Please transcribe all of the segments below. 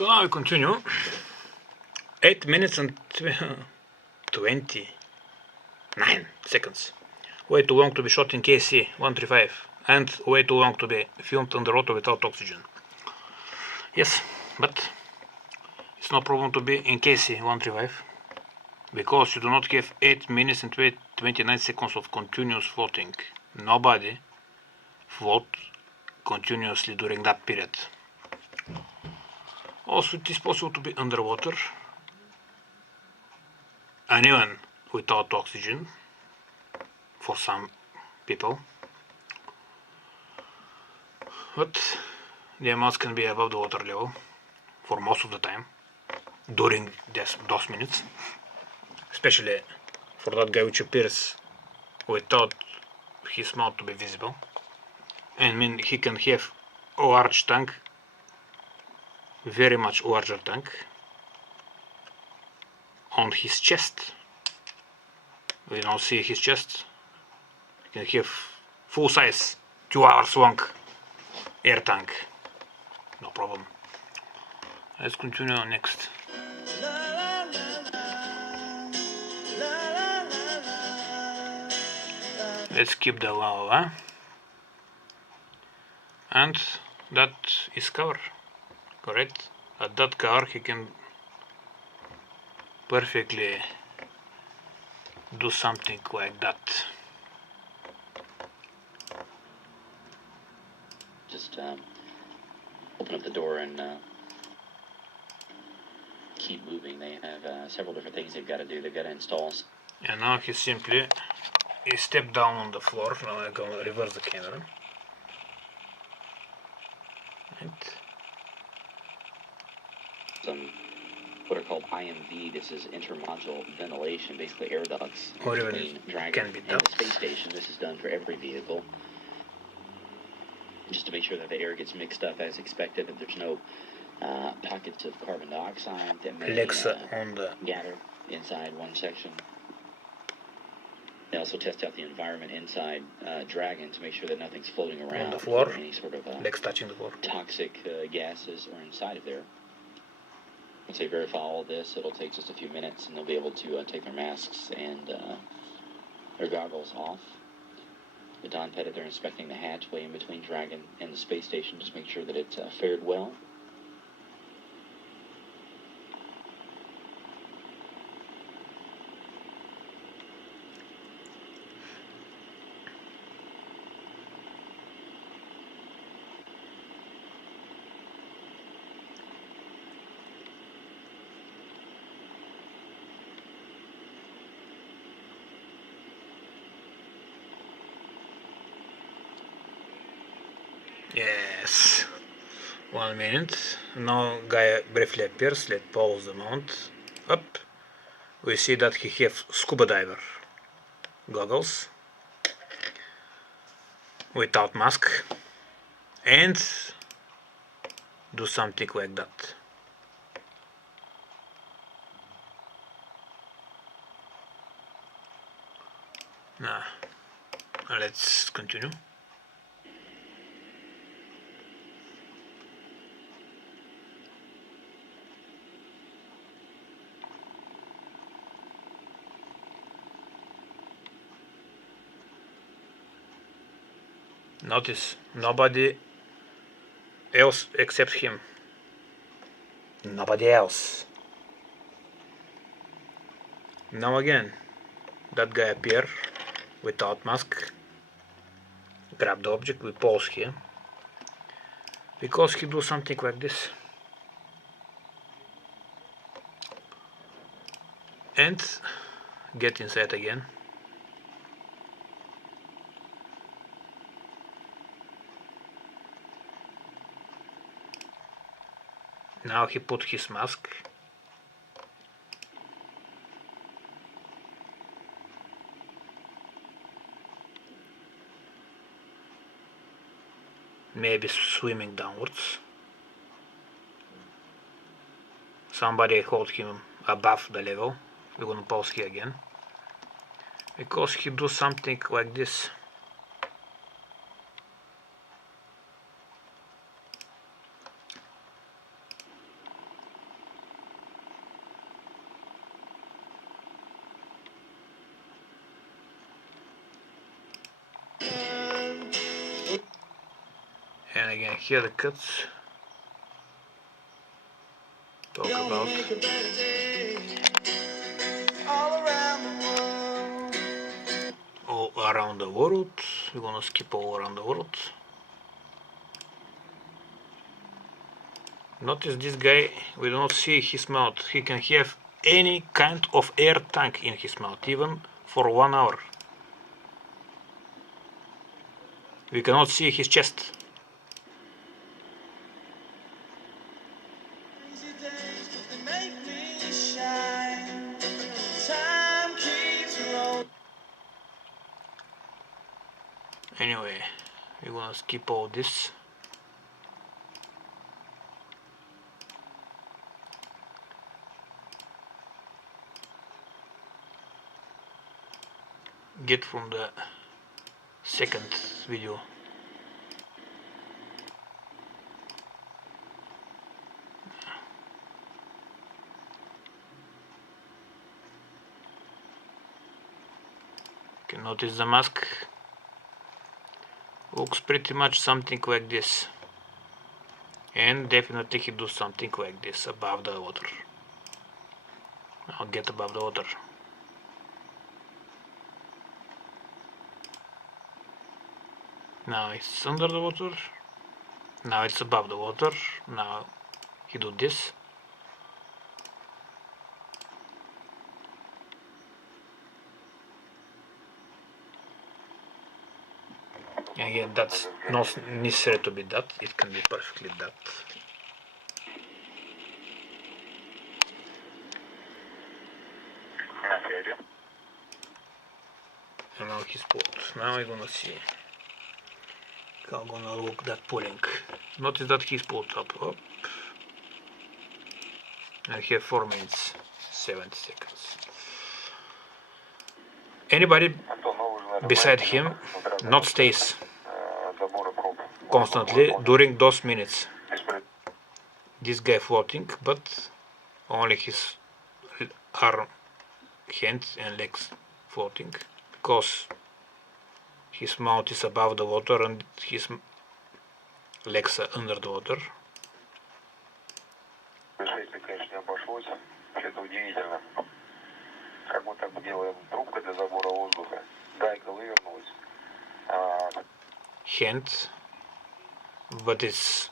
So now we continue. 8 minutes and 29 seconds. Way too long to be shot in KC 135 and way too long to be filmed underwater without oxygen. Yes, but it's no problem to be in KC 135 because you do not have 8 minutes and 29 seconds of continuous floating. Nobody float continuously during that period. Also, it is possible to be underwater and even without oxygen for some people, but the amounts can be above the water level for most of the time during those minutes, especially for that guy which appears without his mouth to be visible. I mean, he can have a large tank, very much larger tank, on his chest. We don't see his chest. You can have full size 2 hours long air tank, no problem. Let's continue next. Let's keep the lava, and that is cover, correct? At that cover he can perfectly do something like that. Just open up the door and keep moving. They have several different things they've got to do. They've got to install. And now he simply stepped down on the floor. Now I'm going to reverse the camera. And some what are called IMV. This is intermodule ventilation, basically air ducts or even between Dragon can be and the space station. This is done for every vehicle, just to make sure that the air gets mixed up as expected, that there's no pockets of carbon dioxide that may gather inside one section. They also test out the environment inside Dragon to make sure that nothing's floating around on the floor, any sort of legs touching the floor, toxic gases or inside of there. Once they verify all of this, it'll take just a few minutes and they'll be able to take their masks and their goggles off. The Don Pettit, they're inspecting the hatchway in between Dragon and the space station just to make sure that it fared well. Yes. 1 minute. Now guy briefly appears. Let's pause the mount. Up. We see that he have scuba diver goggles without mask and do something like that. Now let's continue. Notice, nobody else except him. Nobody else. Now again, that guy appear without mask. Grab the object, we pause here. Because he do something like this. And get inside again. Now he put his mask. Maybe swimming downwards. Somebody hold him above the level. We're gonna pause here again. Because he do something like this. And again, here the cuts talk about all around the world. We're gonna skip all around the world. Notice this guy, we do not see his mouth. He can have any kind of air tank in his mouth, even for 1 hour. We cannot see his chest. Anyway, we're gonna skip all this. Get from the second video. You can notice the mask looks pretty much something like this, and definitely he does something like this above the water. I'll get above the water. Now it's under the water. Now it's above the water. Now he do this. Again, that's not necessary to be that. It can be perfectly that. And now he's pulled. Now I'm gonna see how gonna look that pulling. Notice that he's pulled up. And here 4 minutes 70 seconds. Anybody beside him not stays constantly during those minutes. This guy floating, but only his arm, hands and legs floating, because his mouth is above the water and his legs are under the water. Конечно, обошлось. Это удивительно. Как мы так делаем трубка для забора воздуха. Гайка вывернулась. Hand, but it's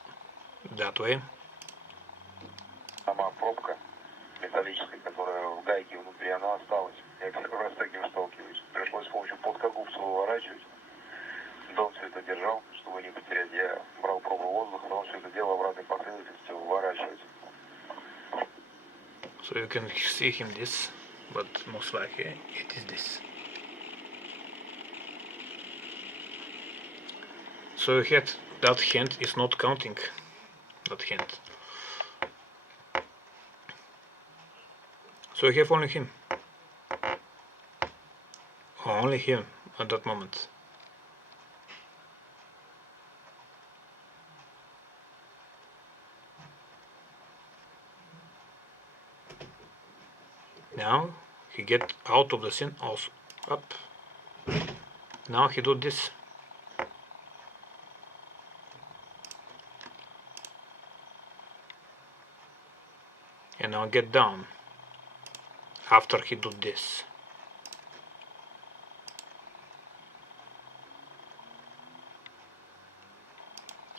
that way. Сама пробка металлическая, которая в гайке внутри, она осталась. Я первый раз с таким сталкиваюсь. Пришлось с помощью плоскогубца выворачивать. Дон все это держал, чтобы не потерять. Я брал пробу воздуха, но он все это дело в обратной последовательности выворачивать. So you can see him this, but most likely it is this. So you had that hand is not counting. That hand. So you have only him. Only him at that moment. Now he get out of the scene also up. Now he do this. And now get down after he do this.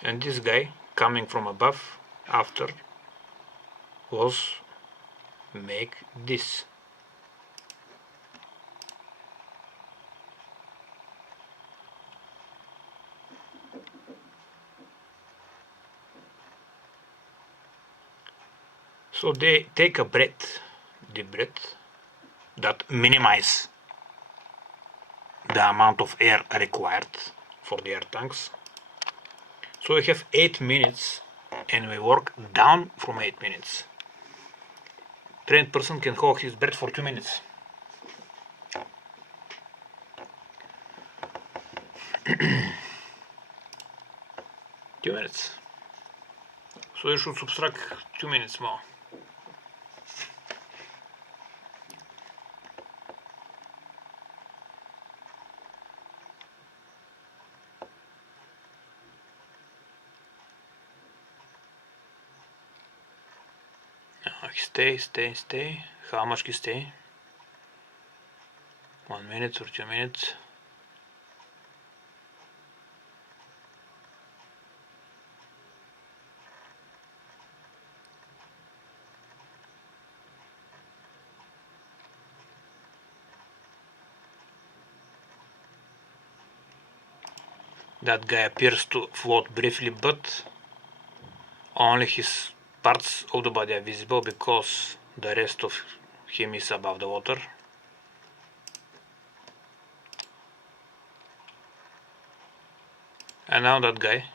And this guy coming from above after was make this. So they take a breath, deep breath, that minimize the amount of air required for the air tanks. So we have 8 minutes and we work down from 8 minutes. Trained person can hold his breath for 2 minutes. Two minutes. So you should subtract 2 minutes more. Stay. How much he stay? 1 minute or 2 minutes. That guy appears to float briefly, but only his parts of the body are visible because the rest of him is above the water. And now that guy,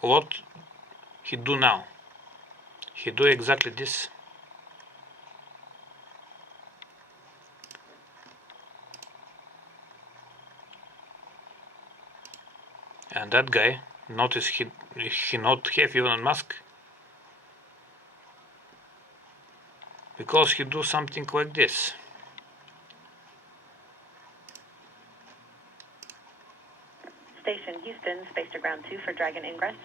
what he do now? He do exactly this. And that guy, notice he not have even a mask. Because he do something like this. Station Houston, space to ground 2 for Dragon ingress.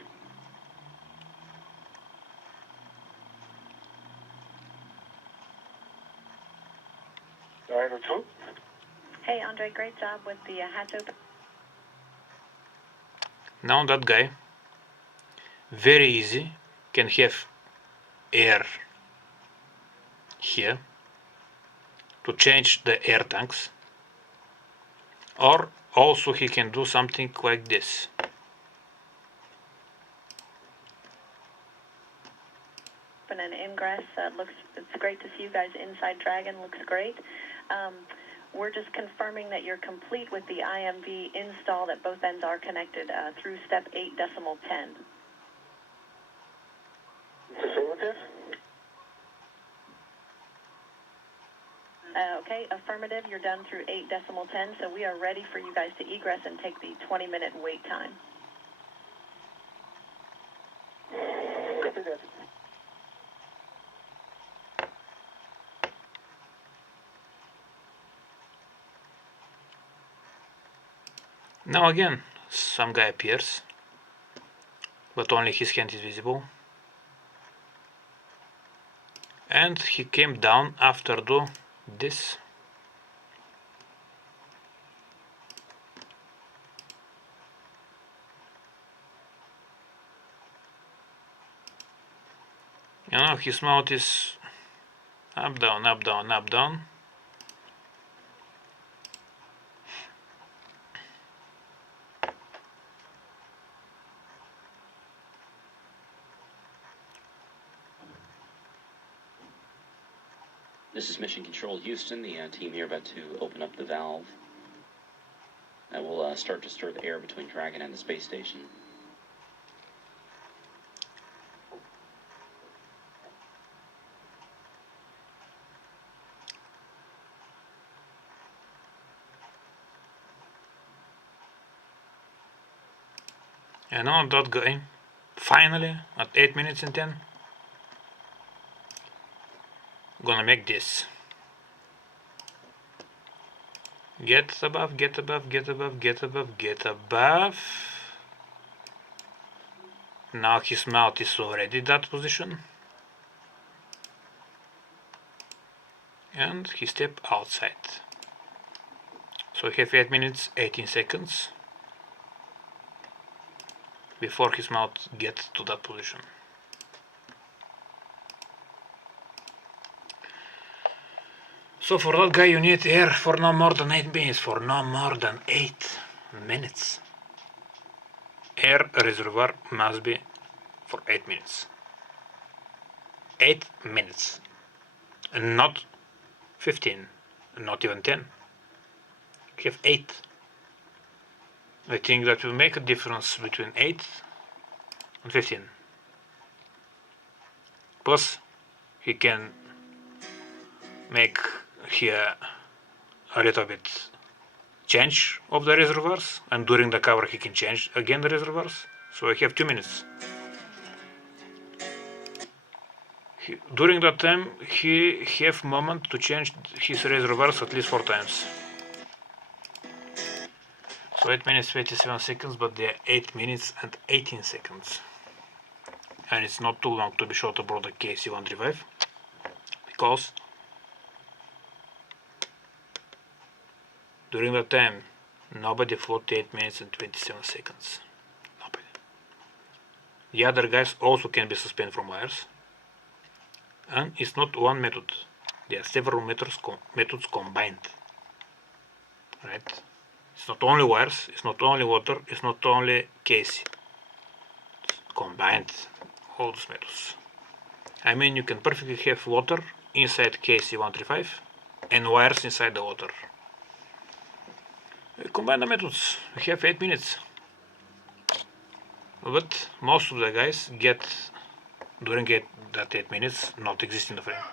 Dragon 2? Hey, Andre, great job with the hatch open. Now that guy, very easy, can have air here to change the air tanks, or also he can do something like this. Open and ingress, it's great to see you guys inside Dragon, looks great. We're just confirming that you're complete with the IMV install, that both ends are connected through step 8.10. Affirmative? Okay, affirmative, you're done through 8.10, so we are ready for you guys to egress and take the 20-minute wait time. Copy that. Now again, some guy appears, but only his hand is visible. And he came down after do this. You know, his mouth is up, down, up, down, up, down. This is Mission Control Houston, the team here about to open up the valve. That will start to stir the air between Dragon and the space station. And now that guy, finally, at 8 minutes and 10, gonna make this. Get above, get above, get above, get above, get above. Now his mouth is already that position. And he step outside. So we have 8 minutes, 18 seconds before his mouth gets to that position. So for that guy you need air for no more than 8 minutes, for no more than 8 minutes. Air reservoir must be for 8 minutes. 8 minutes. And not 15, not even 10. You have 8. I think that will make a difference between 8 and 15. Plus, he can make here a little bit change of the reservoirs, and during the cover he can change again the reservoirs. So I have 2 minutes. During that time he have moment to change his reservoirs at least 4 times. So 8 minutes 27 seconds, but they are 8 minutes and 18 seconds. And it's not too long to be shot aboard the KC-135. because during that time nobody floated 8 minutes and 27 seconds. Nobody. The other guys also can be suspended from wires. And it's not one method. There are several methods combined. Right? It's not only wires, it's not only water, it's not only Casey. It's combined, all those methods. I mean, you can perfectly have water inside KC135 and wires inside the water. We combine the methods, we have 8 minutes. But most of the guys get, during that 8 minutes, not exist in the frame.